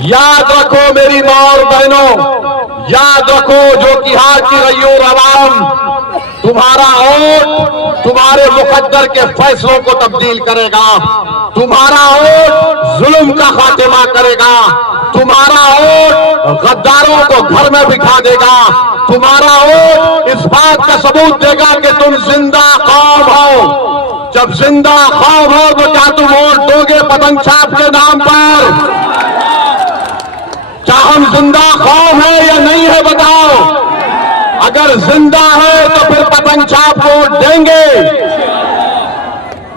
याद रखो मेरी माँ और बहनों, याद रखो जो कि हार की रही हो आवाम, तुम्हारा वोट तुम्हारे मुकद्दर के फैसलों को तब्दील करेगा, तुम्हारा वोट जुल्म का खात्मा करेगा, तुम्हारा वोट गद्दारों को घर में बिठा देगा, तुम्हारा वोट इस बात का सबूत देगा कि तुम जिंदा कौम हो। जब जिंदा कौम हो तो क्या तुम वोट दोगे पतंग छाप के नाम पर? क्या हम जिंदा कौम है या नहीं है बताओ? अगर जिंदा है तो फिर पतंग छाप वोट देंगे।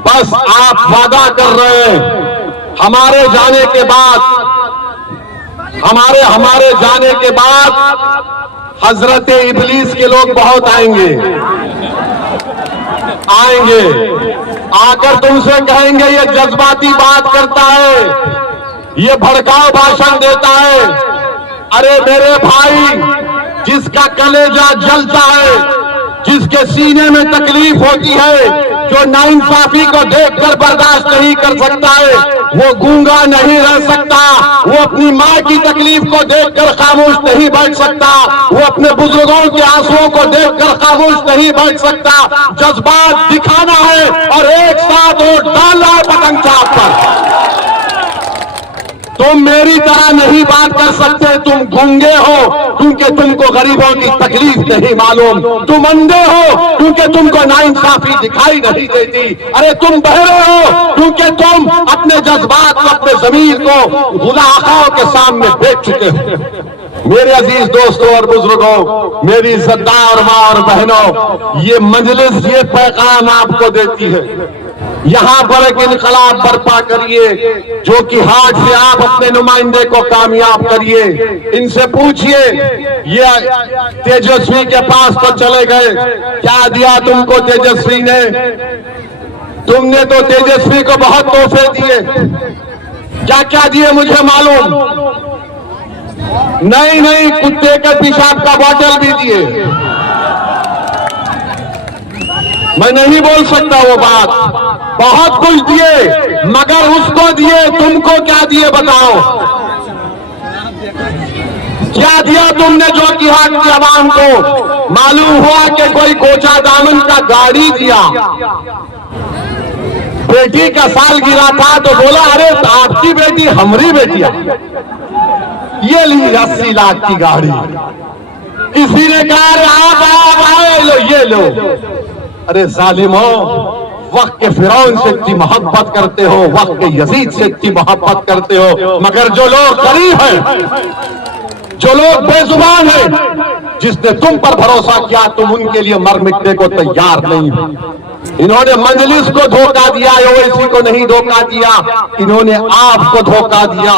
बस आप वादा कर रहे हैं हमारे जाने के बाद, हमारे जाने के बाद हजरत इबलीस के लोग बहुत आएंगे, आकर तुमसे कहेंगे ये जज्बाती बात करता है, ये भड़काऊ भाषण देता है। अरे मेरे भाई, जिसका कलेजा जलता है, जिसके सीने में तकलीफ होती है, जो नाइंसाफी को देखकर बर्दाश्त नहीं कर सकता है, वो गूंगा नहीं रह सकता, वो अपनी माँ की तकलीफ को देखकर खामोश नहीं बैठ सकता, वो अपने बुजुर्गों के आंसुओं को देखकर खामोश नहीं बैठ सकता। जज्बात दिखाना है और एक साथ वोट डालना है पतंग छाप पर। तुम मेरी तरह नहीं बात कर सकते, तुम गूंगे हो क्योंकि तुमको गरीबों की तकलीफ नहीं मालूम, तुम अंधे हो क्योंकि तुमको नाइंसाफी दिखाई नहीं देती, अरे तुम बहरे हो क्योंकि तुम अपने जज्बात को, अपने ज़मीर को गुलाहाओं के सामने बेच चुके हो। मेरे अजीज दोस्तों और बुजुर्गों, मेरी इज्जतदार माँ और बहनों, ये मजलिस ये पैगाम आपको देती है, यहां पर एक इनकलाब बर्पा करिए, जो कि हाथ से आप अपने नुमाइंदे को कामयाब करिए। इनसे पूछिए, ये तेजस्वी के पास तो चले गए, क्या दिया तुमको तेजस्वी ने? तुमने तो तेजस्वी को बहुत तोहफे दिए, क्या क्या दिए मुझे मालूम नहीं, कुत्ते के पेशाब का बोतल भी दिए। मैं नहीं बोल सकता वो बात, बहुत कुछ दिए, मगर उसको दिए, तुमको क्या दिए बताओ? क्या दिया तुमने जो कि हाथ की आवाम को? मालूम हुआ कि कोई कोचा दामन का गाड़ी दिया, बेटी का साल गिरा था तो बोला अरे आपकी बेटी हमारी बेटिया, ये ली 80 लाख की गाड़ी। किसी ने कहा अरे आप आए लो ये लो। अरे जालिमो, वक्त के फिरौन से इतनी मोहब्बत करते हो, वक्त के यजीद से इतनी मोहब्बत करते हो, मगर जो लोग गरीब हैं, जो लोग बेजुबान हैं, जिसने तुम पर भरोसा किया, तुम उनके लिए मर मिटने को तैयार नहीं हो। इन्होंने मजलिस को धोखा दिया, ओवैसी को नहीं धोखा दिया, इन्होंने आपको धोखा दिया।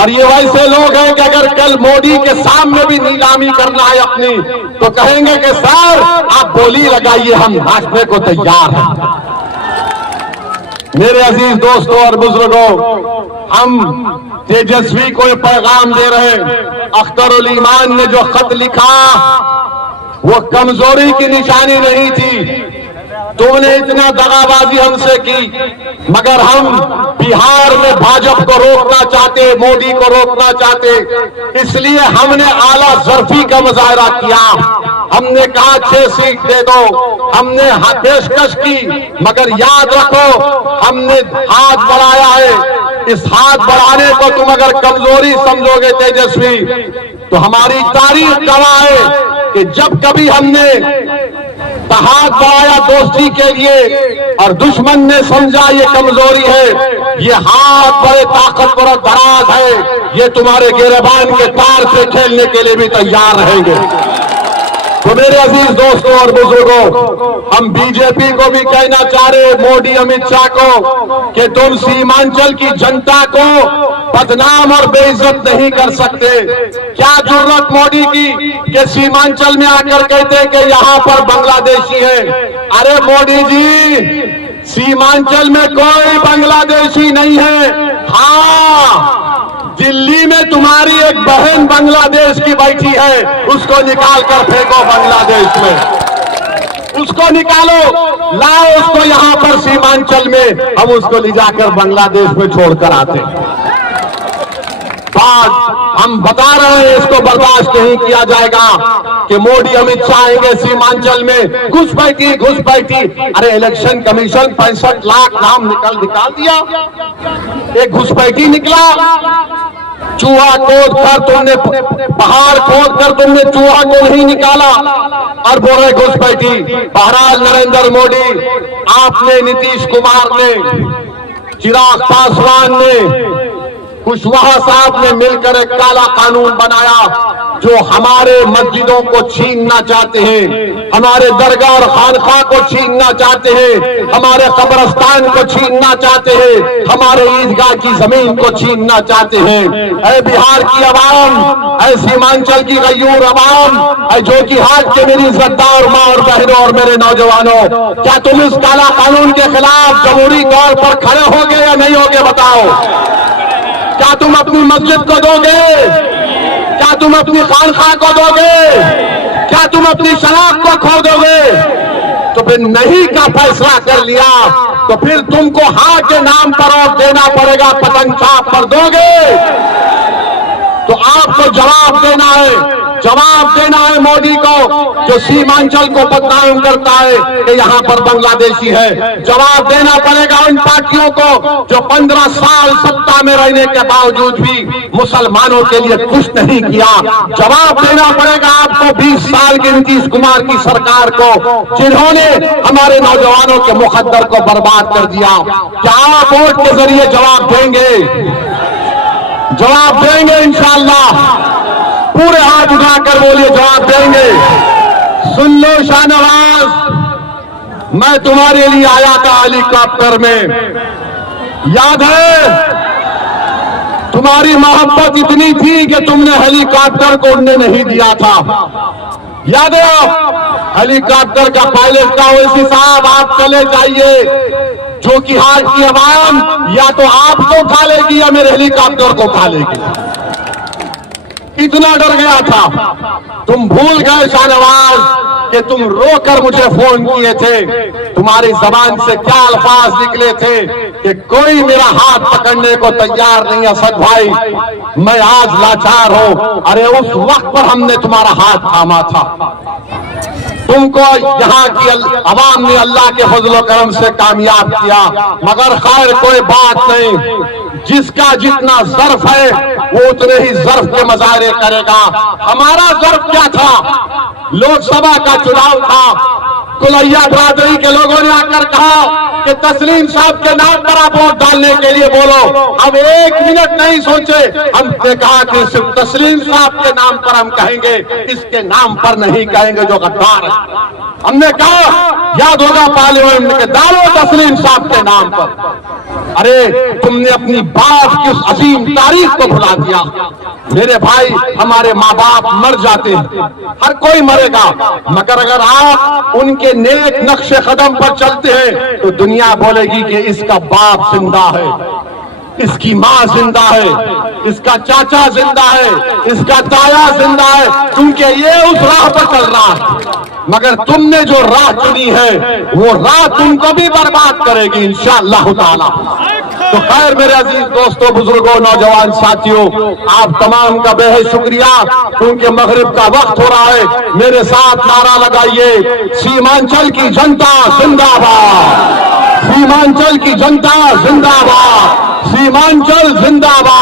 और ये वैसे लोग हैं कि अगर कल मोदी के सामने भी नीलामी करना है अपनी, तो कहेंगे कि सर आप बोली लगाइए, हम नाचने को तैयार हैं। मेरे अजीज दोस्तों और बुजुर्गों, हम तेजस्वी को ये पैगाम दे रहे हैं, अख्तरुल ईमान ने जो खत लिखा वो कमजोरी की निशानी नहीं थी। तुमने इतना दगाबाजी हमसे की, मगर हम बिहार में भाजपा को रोकना चाहते, मोदी को रोकना चाहते, इसलिए हमने आला ज़र्फी का मुजाहरा किया। हमने कहा 6 सीट दे दो, हमने पेशकश की, मगर याद रखो हमने हाथ बढ़ाया है। इस हाथ बढ़ाने को तुम अगर कमजोरी समझोगे तेजस्वी, तो हमारी तारीख गवाह है कि जब कभी हमने हाथ बढ़ाया दोस्ती के लिए और दुश्मन ने समझा ये कमजोरी है, ये हाथ बड़े ताकतवर और दराज है, ये तुम्हारे गिरबान के तार से खेलने के लिए भी तैयार रहेंगे। तो मेरे अजीज दोस्तों और बुजुर्गों, हम बीजेपी को भी कहना चाह रहे, मोदी अमित शाह को, कि तुम सीमांचल की जनता को बदनाम और बेइज्जत नहीं कर सकते। क्या जरूरत मोदी की कि सीमांचल में आकर कहते कि यहाँ पर बांग्लादेशी है? अरे मोदी जी, सीमांचल में कोई बांग्लादेशी नहीं है। हाँ, दिल्ली में तुम्हारी एक बहन बांग्लादेश की बैठी है, उसको निकाल कर फेंको बांग्लादेश में, उसको निकालो, लाओ उसको यहां पर सीमांचल में, हम उसको ले जाकर बांग्लादेश में छोड़कर आते हैं। बात हम बता रहे हैं, इसको बर्दाश्त नहीं किया जाएगा कि मोदी अमित शाह आएंगे सीमांचल में, घुसपैठी। अरे इलेक्शन कमीशन 65 लाख नाम निकाल दिया, एक घुसपैठी निकला। चूहा खोद कर तुमने, पहाड़ खोद कर तुमने चूहा को नहीं निकाला और बोल रहे घुसपैठी। बहरहाल नरेंद्र मोदी, आपने, नीतीश कुमार ने, चिराग पासवान ने, कुशवाहा साहब ने मिलकर एक काला कानून बनाया जो हमारे मस्जिदों को छीनना चाहते हैं, हमारे दरगाह और खानका को छीनना चाहते हैं, हमारे कब्रिस्तान को छीनना चाहते हैं, हमारे ईदगाह की जमीन को छीनना चाहते हैं। ऐ बिहार की आवाम, ऐ सीमांचल की गयूर आवाम, ऐ जो कि हाथ के मेरी इज्जतदार माँ और बहनों और मेरे नौजवानों, क्या तुम इस काला कानून के खिलाफ जमहूरी तौर पर खड़े होगे या नहीं होगे? बताओ। क्या तुम अपनी मस्जिद को दोगे? क्या तुम अपनी खानका को दोगे? क्या तुम अपनी शराब को खो दोगे? तो फिर नहीं का फैसला कर लिया तो फिर तुमको हाँ के नाम पर और देना पड़ेगा, पतंग छाप पर दोगे तो आपको जवाब देना है मोदी को जो सीमांचल को बदनाम करता है कि यहां पर बांग्लादेशी है। जवाब देना पड़ेगा उन पार्टियों को जो 15 साल सत्ता में रहने के बावजूद भी मुसलमानों के लिए कुछ नहीं किया। जवाब देना पड़ेगा आपको 20 साल के नीतीश कुमार की सरकार को जिन्होंने हमारे नौजवानों के मुकद्दर को बर्बाद कर दिया। क्या आप वोट के जरिए जवाब देंगे? जवाब देंगे इंशाअल्लाह। पूरे हाथ उठाकर बोलिए जवाब देंगे। सुन लो शाहनवाज, मैं तुम्हारे लिए आया था हेलीकॉप्टर में, याद है? तुम्हारी मोहब्बत इतनी थी कि तुमने हेलीकॉप्टर को उड़ने नहीं दिया था, याद है? हेलीकॉप्टर का पायलट का ओवैसी साहब आप चले जाइए, जो कि हाल की आवाम या तो आपको उठा लेगी या मेरे हेलीकॉप्टर को उठा लेगी। इतना डर गया था। तुम भूल गए शाहनवाज कि तुम रोकर मुझे फोन किए थे। तुम्हारी जबान से क्या अल्फाज निकले थे कि कोई मेरा हाथ पकड़ने को तैयार नहीं। असद भाई, मैं आज लाचार हूं। अरे उस वक्त पर हमने तुम्हारा हाथ थामा था। तुमको यहाँ की अवाम ने अल्लाह के फजल करम से कामयाब किया। मगर खैर कोई बात नहीं, जिसका जितना ज़र्फ है वो उतने ही ज़र्फ के मजारे करेगा। हमारा ज़र्फ क्या था? लोकसभा का चुनाव था, कुलैया बरादरी के लोगों ने आकर कहा कि तस्लीम साहब के नाम पर आप वोट डालने के लिए बोलो। अब एक मिनट नहीं सोचे, हमने कहा कि सिर्फ तस्लीम साहब के नाम पर हम कहेंगे, इसके नाम पर नहीं कहेंगे जो गद्दार है। हमने कहा, याद होगा पार्लियामेंट के, डालो तस्लीम साहब के नाम पर। अरे तुमने अपनी बाप की उस अजीम तारीख को भुला दिया। मेरे भाई, हमारे माँ बाप मर जाते हैं, हर कोई मरेगा, मगर अगर आप उनके नेक नक्शे कदम पर चलते हैं तो दुनिया बोलेगी कि इसका बाप जिंदा है, इसकी माँ जिंदा है, इसका चाचा जिंदा है, इसका ताया जिंदा है, क्योंकि ये उस राह पर चल रहा है। मगर तुमने जो राह चुनी है वो राह तुमको भी बर्बाद करेगी इंशाअल्लाह ताला। तो खैर मेरे अजीज दोस्तों, बुजुर्गों, नौजवान साथियों, आप तमाम का बेहद शुक्रिया, क्योंकि मगरिब का वक्त हो रहा है। मेरे साथ नारा लगाइए, सीमांचल की जनता जिंदाबाद, सीमांचल की जनता जिंदाबाद, सीमांचल जिंदाबाद।